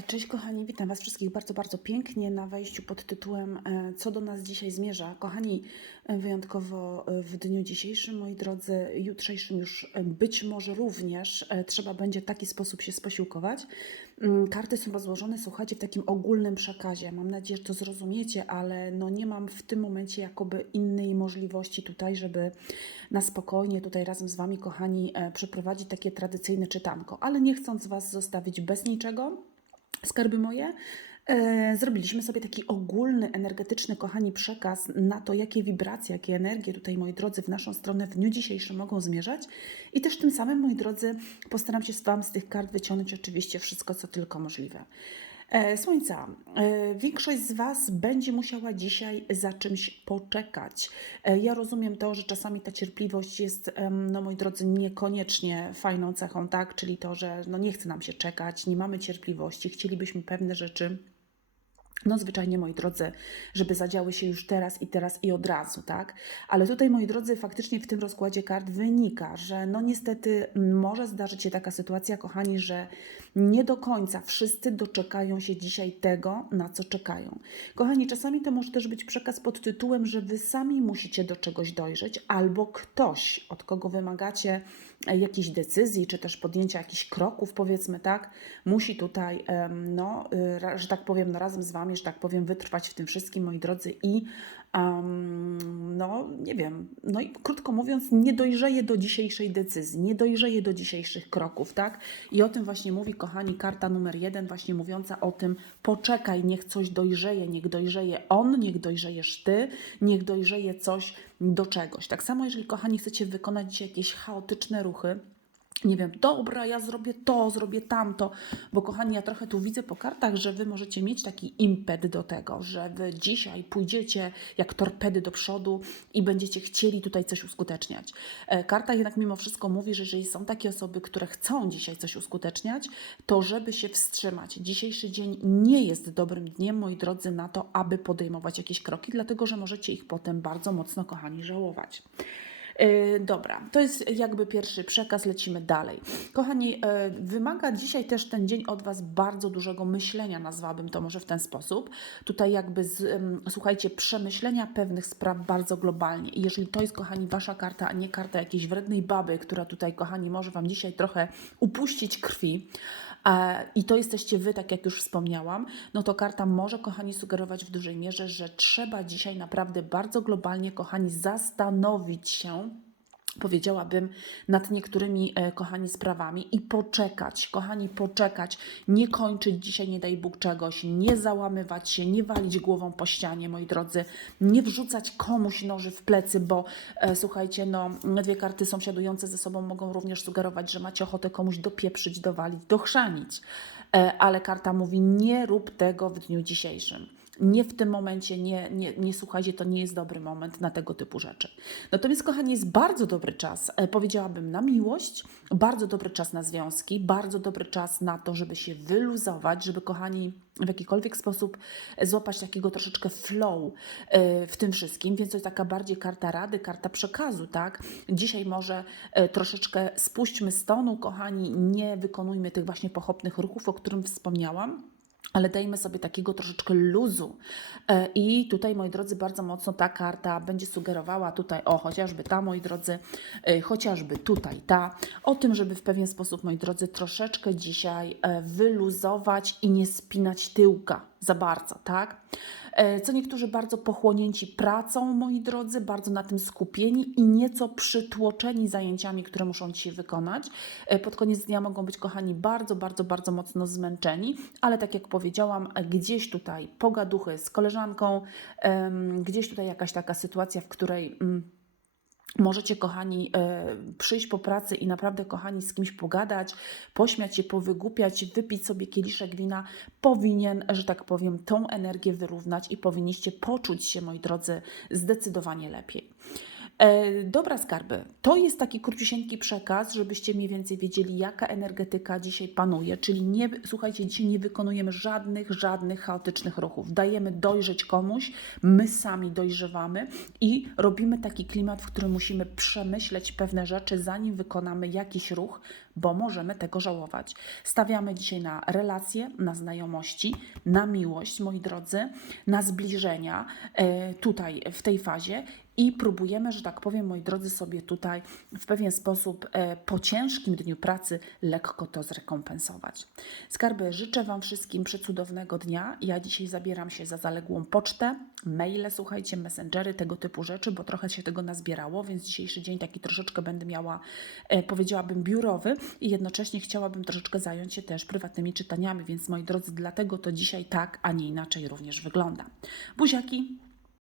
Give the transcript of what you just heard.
E, Cześć kochani, witam Was wszystkich bardzo, bardzo pięknie na wejściu pod tytułem e, Co do nas dzisiaj zmierza. Kochani, e, wyjątkowo w dniu dzisiejszym, moi drodzy, jutrzejszym już być może również trzeba będzie w taki sposób się sposiłkować. Mm, Karty są rozłożone, słuchajcie, w takim ogólnym przekazie. Mam nadzieję, że to zrozumiecie, ale no nie mam w tym momencie jakoby innej możliwości tutaj, żeby na spokojnie tutaj razem z Wami, kochani, przeprowadzić takie tradycyjne czytanko. Ale nie chcąc Was zostawić bez niczego, skarby moje. E, Zrobiliśmy sobie taki ogólny, energetyczny, kochani, przekaz na to, jakie wibracje, jakie energie tutaj, moi drodzy, w naszą stronę w dniu dzisiejszym mogą zmierzać. I też tym samym, moi drodzy, postaram się z Wam z tych kart wyciągnąć oczywiście wszystko, co tylko możliwe. E, Słońca, e, większość z Was będzie musiała dzisiaj za czymś poczekać. E, Ja rozumiem to, że czasami ta cierpliwość jest, no moi drodzy, niekoniecznie fajną cechą, tak? Czyli to, że no nie chce nam się czekać, nie mamy cierpliwości, chcielibyśmy pewne rzeczy. No, zwyczajnie, moi drodzy, żeby zadziały się już teraz i teraz i od razu, tak? Ale tutaj, moi drodzy, faktycznie w tym rozkładzie kart wynika, że no niestety może zdarzyć się taka sytuacja, kochani, że nie do końca wszyscy doczekają się dzisiaj tego, na co czekają. Kochani, czasami to może też być przekaz pod tytułem, że wy sami musicie do czegoś dojrzeć, albo ktoś, od kogo wymagacie e, jakiejś decyzji, czy też podjęcia jakichś kroków, powiedzmy tak, musi tutaj, no, y, że tak powiem, no, razem z Wami, że tak powiem, wytrwać w tym wszystkim, moi drodzy, i em, no, nie wiem, no i krótko mówiąc, nie dojrzeje do dzisiejszej decyzji, nie dojrzeje do dzisiejszych kroków, tak? I o tym właśnie mówi, kochani, karta numer jeden, właśnie mówiąca o tym, poczekaj, niech coś dojrzeje, niech dojrzeje on, niech dojrzejesz ty, niech dojrzeje coś do czegoś. Tak samo, jeżeli, kochani, chcecie wykonać jakieś chaotyczne ruchy, nie wiem, dobra, ja zrobię to, zrobię tamto, bo kochani, ja trochę tu widzę po kartach, że wy możecie mieć taki impet do tego, że wy dzisiaj pójdziecie jak torpedy do przodu i będziecie chcieli tutaj coś uskuteczniać. E, Karta jednak mimo wszystko mówi, że jeżeli są takie osoby, które chcą dzisiaj coś uskuteczniać, to żeby się wstrzymać. Dzisiejszy dzień nie jest dobrym dniem, moi drodzy, na to, aby podejmować jakieś kroki, dlatego że możecie ich potem bardzo mocno, kochani, żałować. Yy, Dobra, to jest jakby pierwszy przekaz, lecimy dalej. Kochani, yy, wymaga dzisiaj też ten dzień od Was bardzo dużego myślenia, nazwałabym to może w ten sposób. Tutaj jakby, z, słuchajcie, przemyślenia pewnych spraw bardzo globalnie. I jeżeli to jest, kochani, Wasza karta, a nie karta jakiejś wrednej baby, która tutaj, kochani, może Wam dzisiaj trochę upuścić krwi, e, i to jesteście Wy, tak jak już wspomniałam, no to karta może, kochani, sugerować w dużej mierze, że trzeba dzisiaj naprawdę bardzo globalnie, kochani, zastanowić się, powiedziałabym, nad niektórymi, e, kochani, sprawami i poczekać, kochani, poczekać, nie kończyć dzisiaj, nie daj Bóg czegoś, nie załamywać się, nie walić głową po ścianie, moi drodzy, nie wrzucać komuś noży w plecy, bo e, słuchajcie, no, dwie karty sąsiadujące ze sobą mogą również sugerować, że macie ochotę komuś dopieprzyć, dowalić, dochrzanić. E, ale karta mówi, nie rób tego w dniu dzisiejszym nie w tym momencie, nie, nie, nie słuchajcie, to nie jest dobry moment na tego typu rzeczy. Natomiast, kochani, jest bardzo dobry czas, e, powiedziałabym, na miłość, bardzo dobry czas na związki, bardzo dobry czas na to, żeby się wyluzować, żeby, kochani, w jakikolwiek sposób złapać takiego troszeczkę flow e, w tym wszystkim, więc to jest taka bardziej karta rady, karta przekazu, tak? Dzisiaj może e, troszeczkę spuśćmy z tonu, kochani, nie wykonujmy tych właśnie pochopnych ruchów, o którym wspomniałam, ale dajmy sobie takiego troszeczkę luzu. E, I tutaj, moi drodzy, bardzo mocno ta karta będzie sugerowała tutaj, o, chociażby ta, moi drodzy, e, chociażby tutaj ta, o tym, żeby w pewien sposób, moi drodzy, troszeczkę dzisiaj e, wyluzować i nie spinać tyłka za bardzo, tak? E, Co niektórzy bardzo pochłonięci pracą, moi drodzy, bardzo na tym skupieni i nieco przytłoczeni zajęciami, które muszą dzisiaj wykonać. E, Pod koniec dnia mogą być, kochani, bardzo, bardzo, bardzo mocno zmęczeni, ale tak jak powiedziałam, gdzieś tutaj pogaduchy z koleżanką, gdzieś tutaj jakaś taka sytuacja, w której. Możecie, kochani, e, przyjść po pracy i naprawdę, kochani, z kimś pogadać, pośmiać się, powygłupiać, wypić sobie kieliszek wina, powinien, że tak powiem, tą energię wyrównać i powinniście poczuć się, moi drodzy, zdecydowanie lepiej. E, Dobra, skarby. To jest taki króciusieńki przekaz, żebyście mniej więcej wiedzieli, jaka energetyka dzisiaj panuje. Czyli nie, słuchajcie, dzisiaj nie wykonujemy żadnych, żadnych chaotycznych ruchów. Dajemy dojrzeć komuś, my sami dojrzewamy i robimy taki klimat, w którym musimy przemyśleć pewne rzeczy, zanim wykonamy jakiś ruch, bo możemy tego żałować. Stawiamy dzisiaj na relacje, na znajomości, na miłość, moi drodzy, na zbliżenia e, tutaj w tej fazie i próbujemy, że tak powiem, moi drodzy, sobie tutaj w pewien sposób e, po ciężkim dniu pracy lekko to zrekompensować. Skarby, życzę Wam wszystkim przecudownego dnia. Ja dzisiaj zabieram się za zaległą pocztę, maile, słuchajcie, messengery, tego typu rzeczy, bo trochę się tego nazbierało, więc dzisiejszy dzień taki troszeczkę będę miała, e, powiedziałabym, biurowy i jednocześnie chciałabym troszeczkę zająć się też prywatnymi czytaniami, więc moi drodzy, dlatego to dzisiaj tak, a nie inaczej również wygląda. Buziaki!